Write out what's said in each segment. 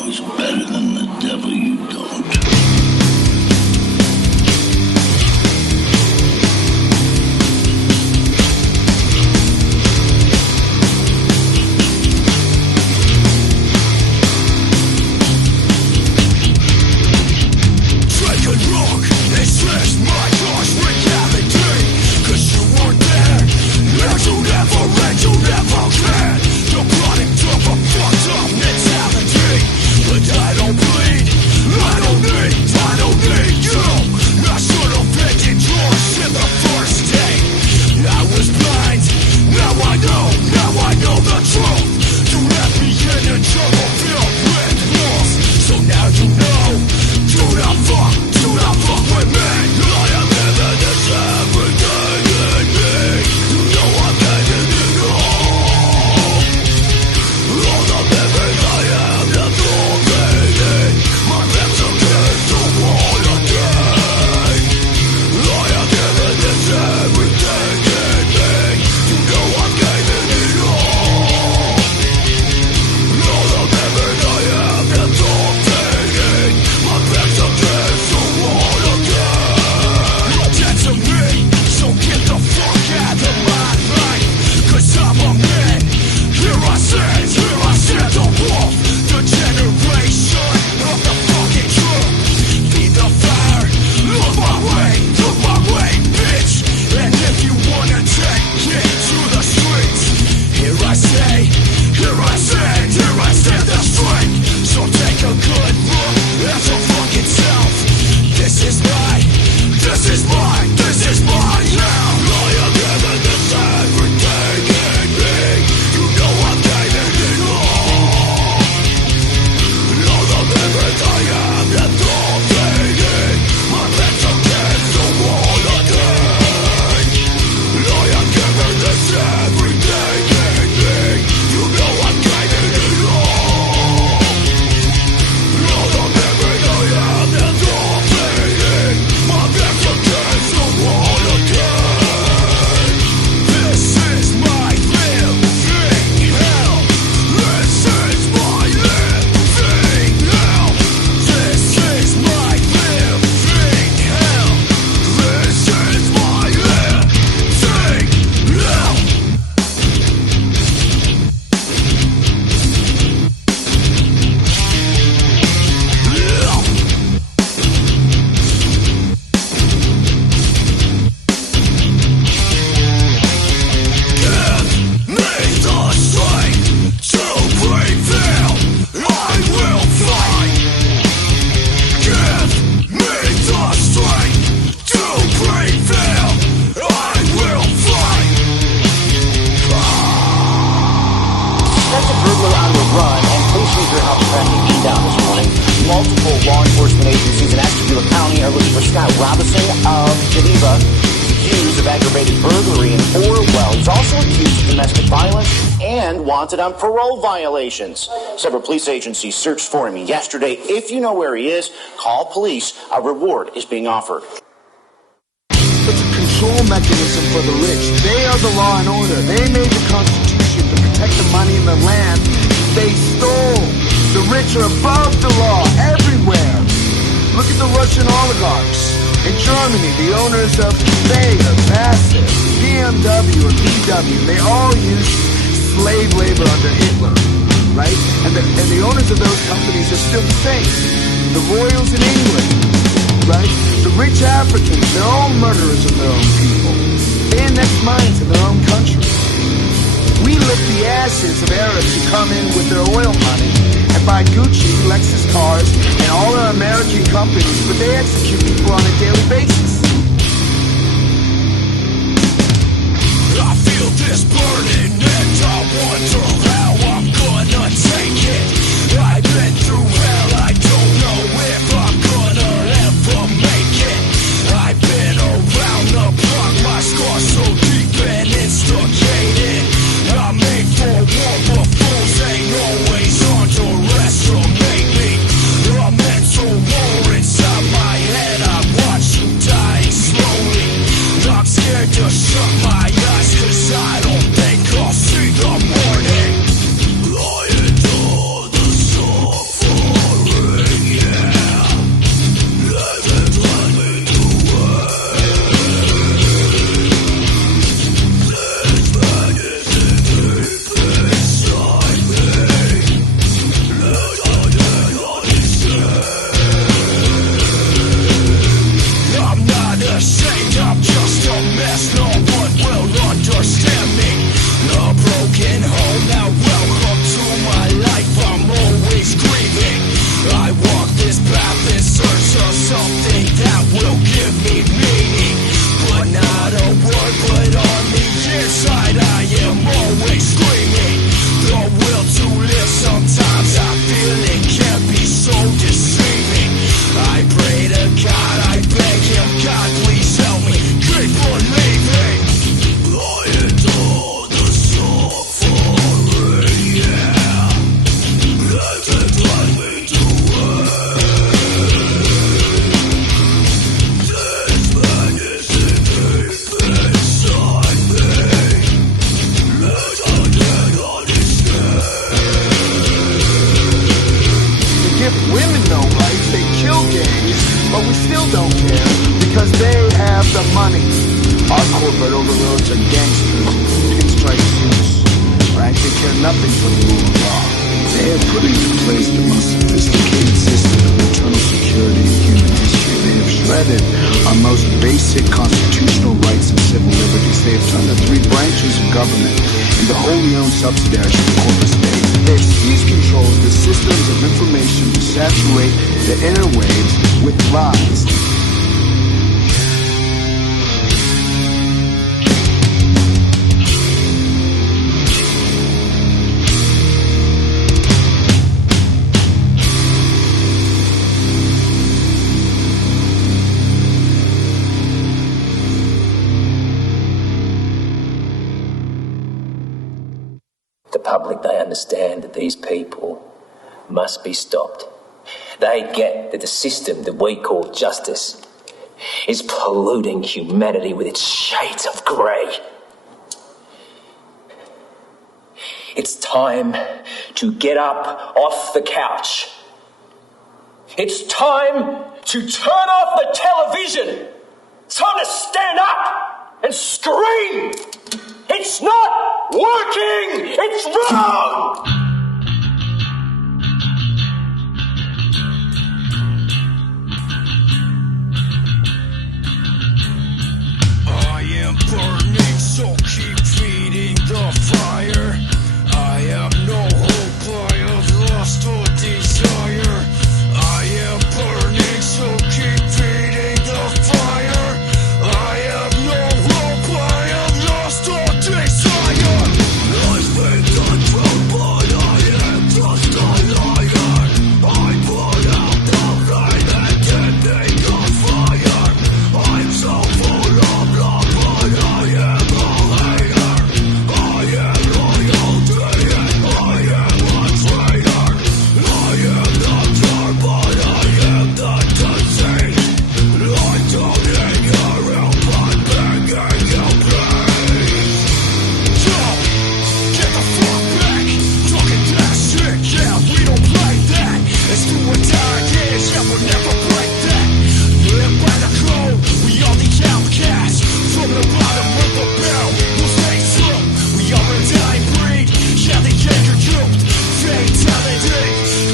knows better than the devil you don't. Multiple law enforcement agencies in Escambia County are looking for Scott Robinson of Geneva. He's accused of aggravated burglary in Orwell. He's also accused of domestic violence and wanted on parole violations. Several police agencies searched for him yesterday. If you know where he is, call police. A reward is being offered. It's a control mechanism for the rich. They are the law and order. They made the Constitution to protect the money and the land they stole. The rich are above the law everywhere. Look at the Russian oligarchs. In Germany, the owners of Bayer, Bassett, BMW, or VW, they all used slave labor under Hitler, right? And the owners of those companies are still the same. The royals in England, right? The rich Africans, they're all murderers of their own people. They annex mines in their own country. We lick the asses of Arabs who come in with their oil money and buy Gucci, Lexus cars, and all our American companies, but they execute people on a daily basis. I feel this burden and I wonder how I'm gonna take it. I've been through hell, I don't know if I'm gonna ever make it. I've been around the block, my scars so deep and instigated. I made for war, but fools ain't always underestimate me. A mental war inside my head, I watch you die. corporate overlords are gangsters in pinstripe suits. Right? They care nothing for the rule of law. They have put into place the most sophisticated system of internal security in human history. They have shredded our most basic constitutional rights and civil liberties. They have turned the three branches of government into wholly owned subsidiaries of the corporate state. They have seized control of the systems of information to saturate the interwaves with lies. The public, they understand that these people must be stopped. They get that the system that we call justice is polluting humanity with its shades of grey. It's time to get up off the couch. It's time to turn off the television. It's time to stand up and scream. It's not working! It's wrong! I am burning, so keep feeding the fire. I have no hope, I have lost all desire. I am burning, so keep feeding the fire. I have no hope, I have lost all desire. I've been controlled, but I am just a liar. I put out the flame and ending the fire. I'm so full of love, but I am a hater. I am loyalty and I am a traitor. I am the cure, but I am the disease. I don't need your help, I'm begging you, please. Yo, get the fuck back. Talking that shit, yeah, we don't play that. It's do or die, yeah, we'll never break that. Live by the code, we are the outcasts. From the bottom of the barrel, we'll stay true. We are a dying breed, yeah, the Jaeger youth. Fatality,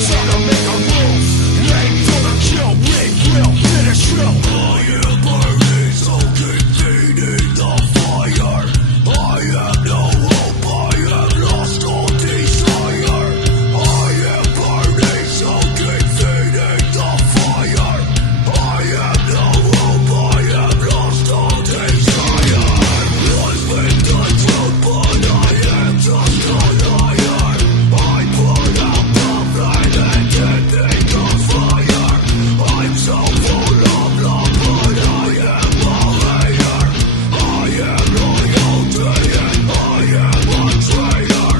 time to make a move. Aim for the kill, we will finish you. I am burning, so keep feeding the fire. I have no hope, I have lost all desire. I am burning, so keep feeding the fire. I have no hope, I have lost all desire. I've been controlled, but I am just a liar. I put out the flame and ending the fire. I'm so full of love, but I am a hater. I am loyalty and I am a traitor.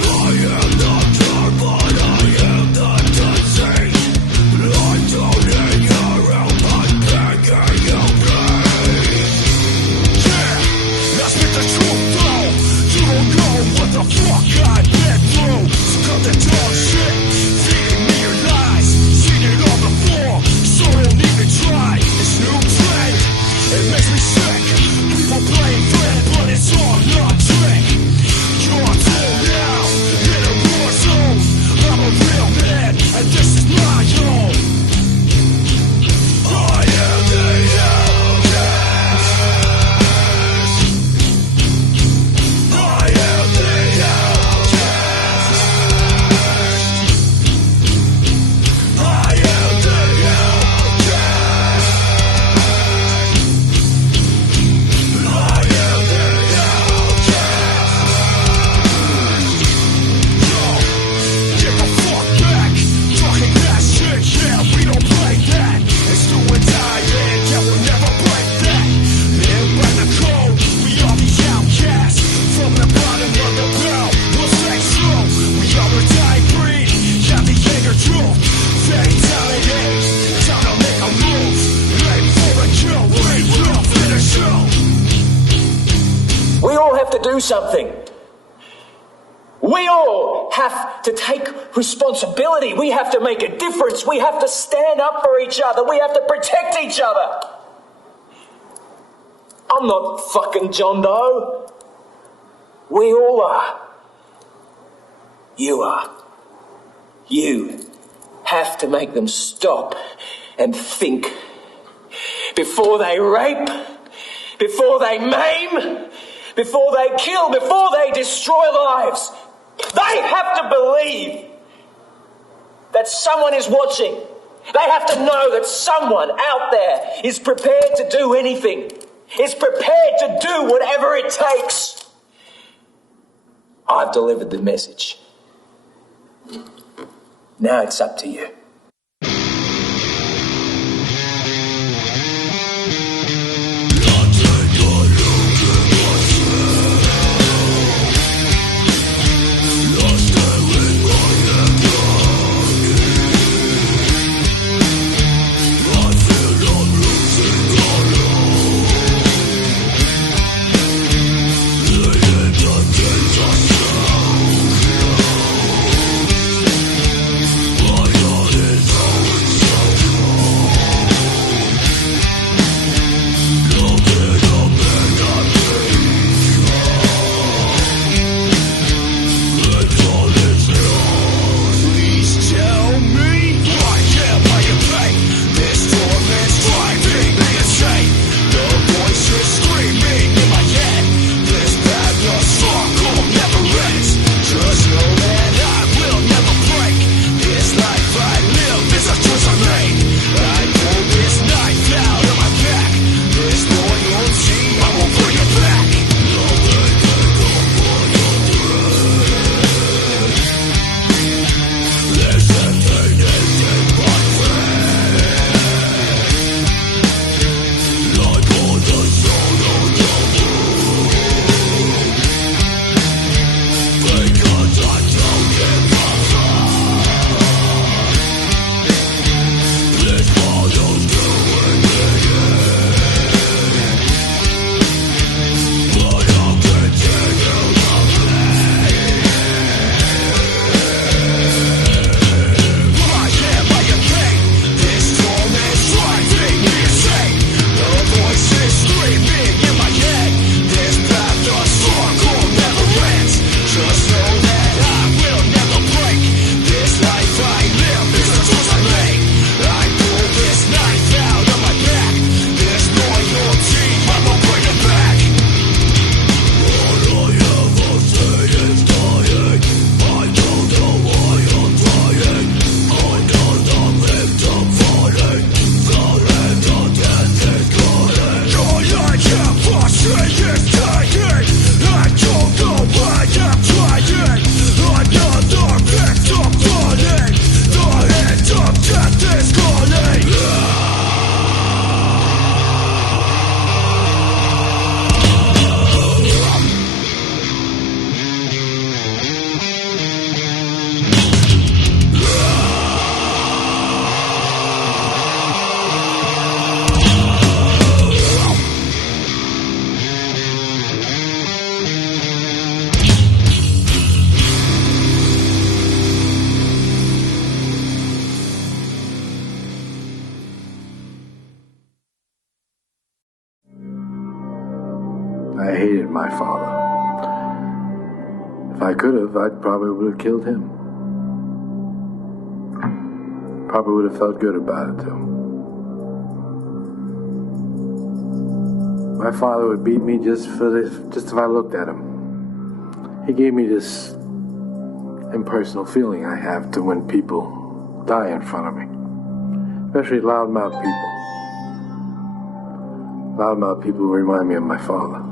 I am the cure, but I am the disease. I don't need your help, I'm begging you, please. Yeah, let's make the truth though. You don't know what the fuck I've been through. So cut the dog shit, feeding me your lies. Seen it on the floor, so don't even try. This new trend, it makes me sick. People playing friend, but it's all not trick. You're a tool now, in a war zone. I'm a real man, and this is my home. I am the outcast. I am the outcast. I am the outcast. I am the outcast. Yo, get the fuck back. Talking that shit, yeah, we don't play that. It's do or die, yeah, we'll never break that. Live by the code, we are the outcasts. From the bottom of the barrel, we'll stay true. We are a dying breed, yeah, the Jaeger truth. Fatality, time to make a move. Aim for the kill, we will finish you. We all have to do something. We all have to take responsibility. We have to make a difference. We have to stand up for each other. We have to protect each other. I'm not fucking John Doe. We all are. You are. You have to make them stop and think before they rape, before they maim, before they kill, before they destroy lives. They have to believe that someone is watching. They have to know that someone out there is prepared to do anything, is prepared to do whatever it takes. I've delivered the message. Now it's up to you. I hated my father. If I could have, I probably would have killed him. Probably would have felt good about it too. My father would beat me just if I looked at him. He gave me this impersonal feeling I have to when people die in front of me, especially loudmouth people. Loudmouth people remind me of my father.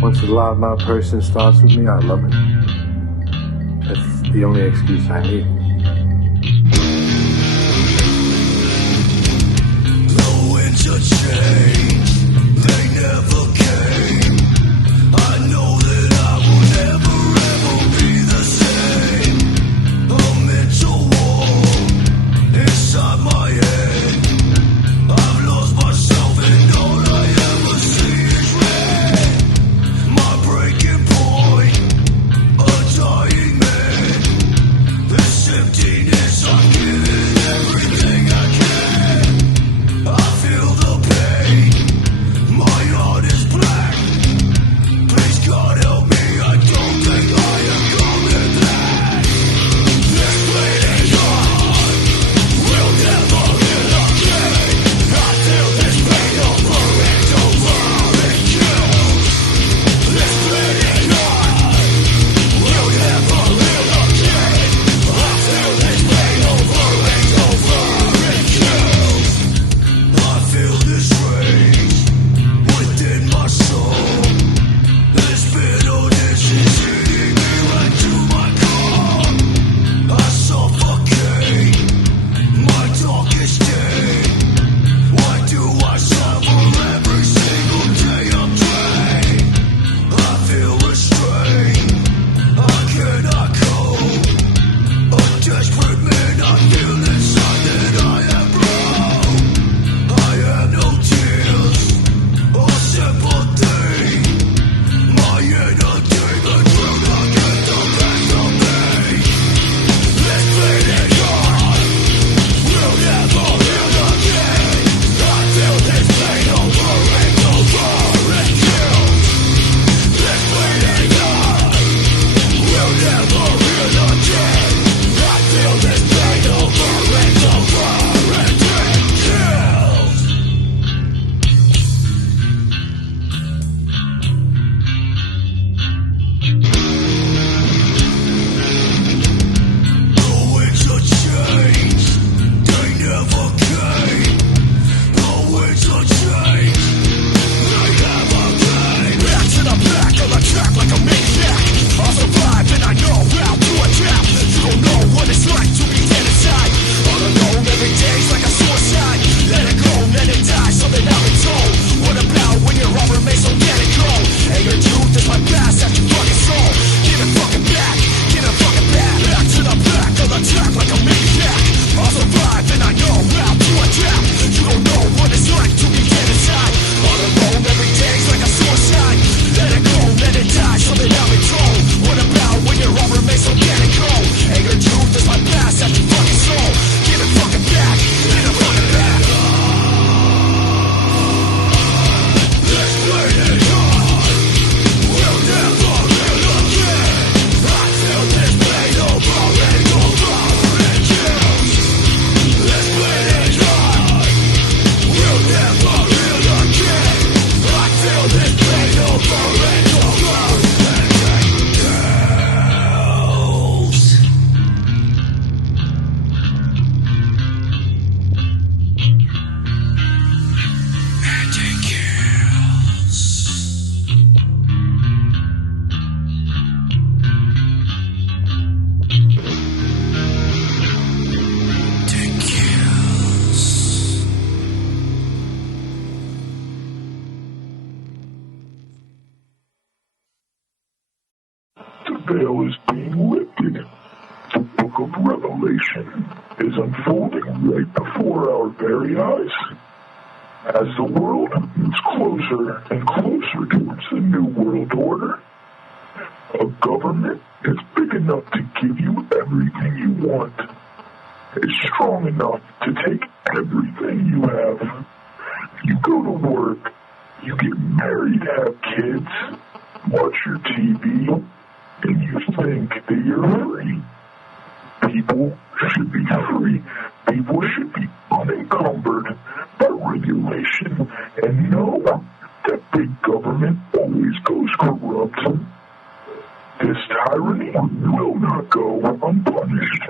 Once a loudmouth person starts with me, I love it. That's the only excuse I need. No winter change, they never came. I know that I will never ever be the same. A mental war inside my head. I've lost myself and all I ever see is red. My breaking point, a dying man. This regulation is unfolding right before our very eyes. As the world moves closer and closer towards the New World Order, a government that's big enough to give you everything you want, is strong enough to take everything you have. You go to work, you get married, have kids, watch your TV, and you think that you're free. People should be free. People should be unencumbered by regulation and know that big government always goes corrupt. This tyranny will not go unpunished.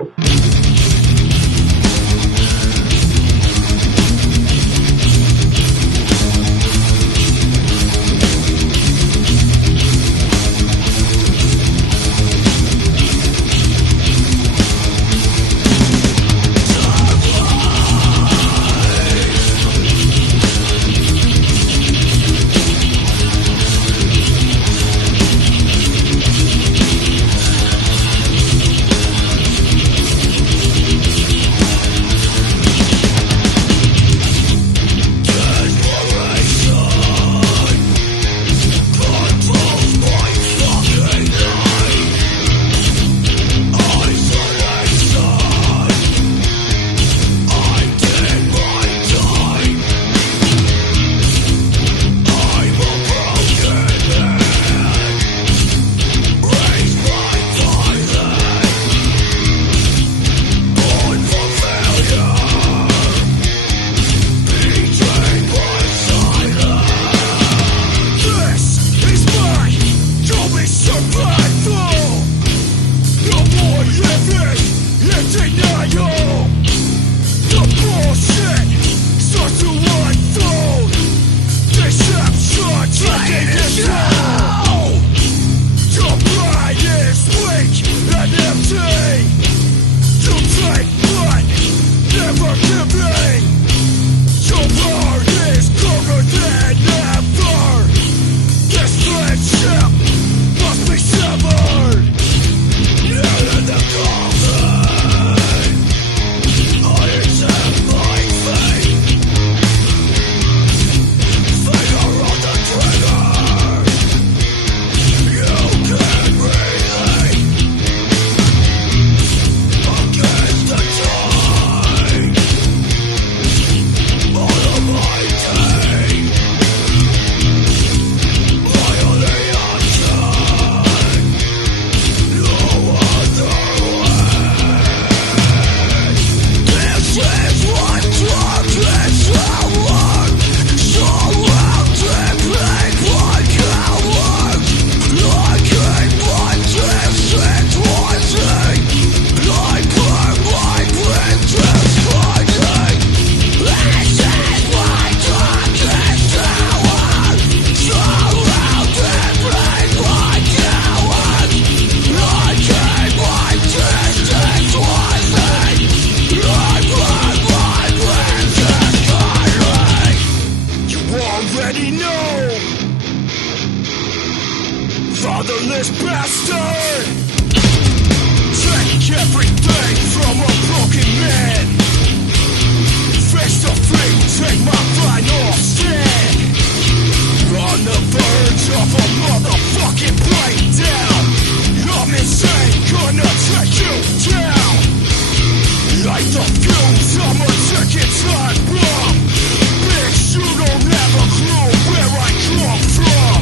Fatherless bastard! Take everything from a broken man. Face the fate, take my final stand. On the verge of a motherfucking breakdown. I'm insane, gonna take you down. Like the fuse, I'm a ticking time bomb. Bitch, you don't have a clue where I come from.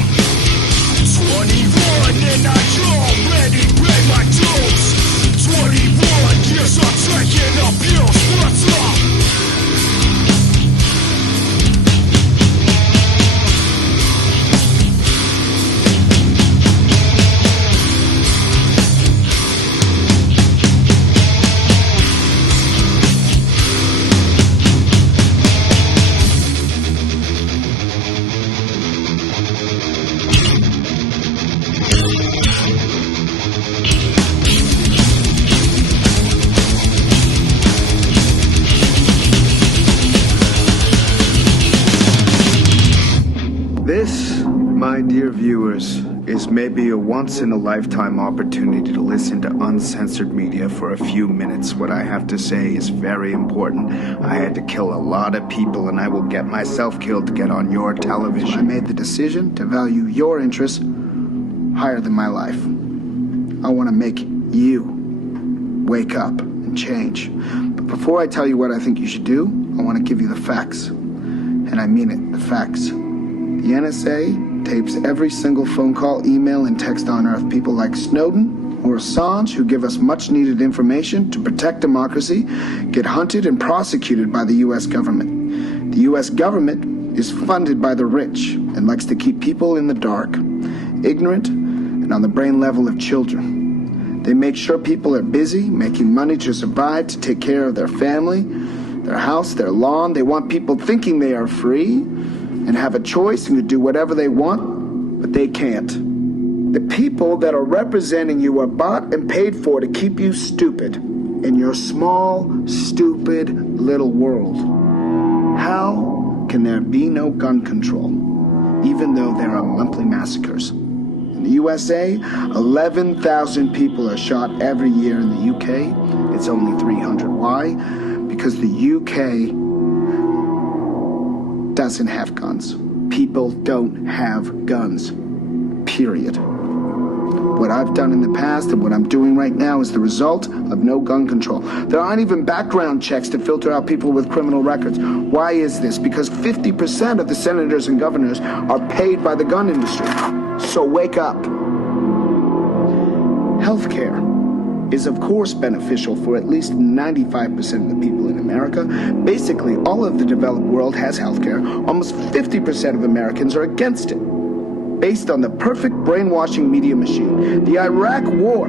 21 and I already paid my dues. 21 years of taking abuse. What's up? This, my dear viewers, is maybe a once-in-a-lifetime opportunity to listen to uncensored media for a few minutes. What I have to say is very important. I had to kill a lot of people, and I will get myself killed to get on your television. I made the decision to value your interests higher than my life. I want to make you wake up and change. But before I tell you what I think you should do, I want to give you the facts. And I mean it, the facts. The NSA tapes every single phone call, email, and text on Earth. People like Snowden or Assange, who give us much-needed information to protect democracy, get hunted and prosecuted by the U.S. government. The U.S. government is funded by the rich and likes to keep people in the dark, ignorant, and on the brain level of children. They make sure people are busy, making money to survive, to take care of their family, their house, their lawn. They want people thinking they are free and have a choice and to do whatever they want, but they can't. The people that are representing you are bought and paid for to keep you stupid in your small, stupid little world. How can there be no gun control, even though there are monthly massacres? In the USA, 11,000 people are shot every year. In the UK, it's only 300. Why? Because the UK doesn't have guns. People don't have guns. Period. What I've done in the past and what I'm doing right now is the result of no gun control. There aren't even background checks to filter out people with criminal records. Why is this? Because 50% of the senators and governors are paid by the gun industry. So wake up. Healthcare is of course beneficial for at least 95% of the people in America. Basically, all of the developed world has healthcare. Almost 50% of Americans are against it, based on the perfect brainwashing media machine. The Iraq War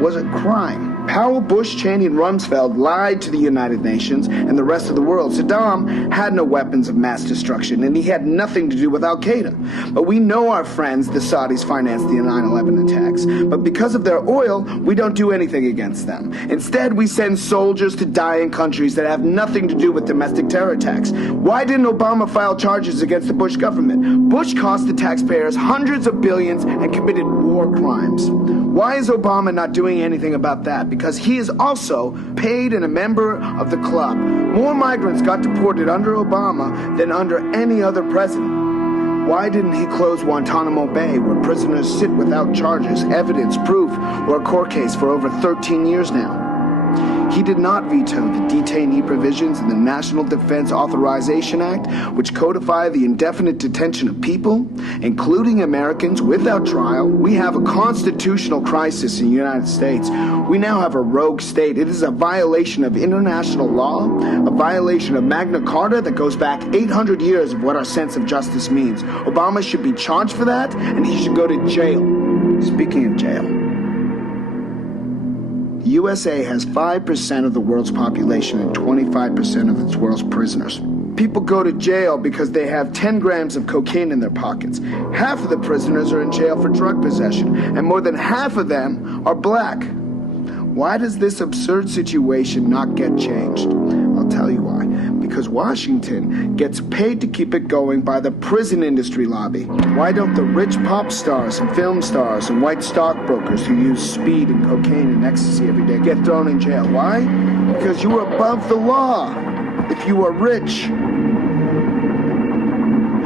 was a crime. Powell, Bush, Cheney, and Rumsfeld lied to the United Nations and the rest of the world. Saddam had no weapons of mass destruction, and he had nothing to do with Al-Qaeda. But we know our friends, the Saudis, financed the 9/11 attacks. But because of their oil, we don't do anything against them. Instead, we send soldiers to die in countries that have nothing to do with domestic terror attacks. Why didn't Obama file charges against the Bush government? Bush cost the taxpayers hundreds of billions and committed war crimes. Why is Obama not doing anything about that? Because he is also paid and a member of the club. More migrants got deported under Obama than under any other president. Why didn't he close Guantanamo Bay, where prisoners sit without charges, evidence, proof, or a court case for over 13 years now? He did not veto the detainee provisions in the National Defense Authorization Act, which codify the indefinite detention of people, including Americans, without trial. We have a constitutional crisis in the United States. We now have a rogue state. It is a violation of international law, a violation of Magna Carta that goes back 800 years of what our sense of justice means. Obama should be charged for that, and he should go to jail. Speaking of jail, the USA has 5% of the world's population and 25% of its world's prisoners. People go to jail because they have 10 grams of cocaine in their pockets. Half of the prisoners are in jail for drug possession, and more than half of them are black. Why does this absurd situation not get changed? I'll tell you why. Because Washington gets paid to keep it going by the prison industry lobby. Why don't the rich pop stars and film stars and white stockbrokers who use speed and cocaine and ecstasy every day get thrown in jail? Why? Because you are above the law. If you are rich,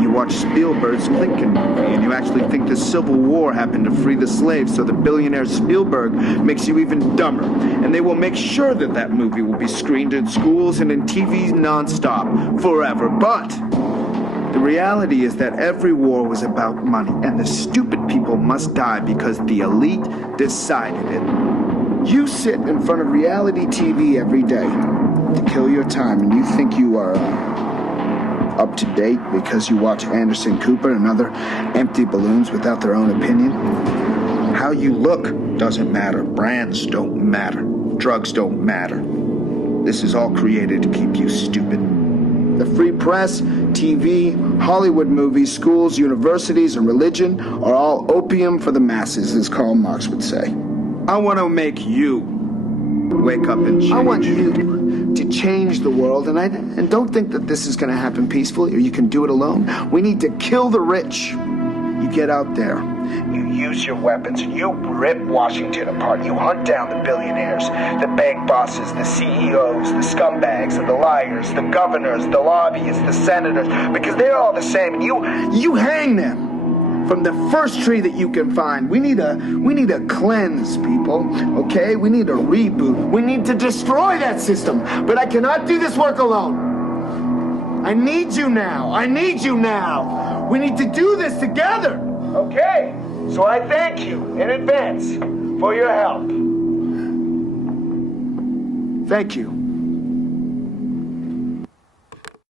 you watch Spielberg's Lincoln movie and you actually think the Civil War happened to free the slaves, so the billionaire Spielberg makes you even dumber. And they will make sure that that movie will be screened in schools and in TV nonstop forever. But the reality is that every war was about money, and the stupid people must die because the elite decided it. You sit in front of reality TV every day to kill your time, and you think you are up to date because you watch Anderson Cooper and other empty balloons without their own opinion. How you look doesn't matter. Brands don't matter. Drugs don't matter. This is all created to keep you stupid. The free press, TV, Hollywood movies, schools, universities, and religion are all opium for the masses, as Karl Marx would say. I want to make you wake up and change. I want you to change the world, and don't think that this is going to happen peacefully or you can do it alone. We need to kill the rich. You get out there, you use your weapons, and you rip Washington apart. You hunt down the billionaires, the bank bosses, the CEOs, the scumbags, and the liars, the governors, the lobbyists, the senators, because they're all the same. And you hang them from the first tree that you can find. We need a cleanse, people, okay? We need a reboot. We need to destroy that system. But I cannot do this work alone. I need you now. I need you now. We need to do this together. Okay? So I thank you in advance for your help. Thank you.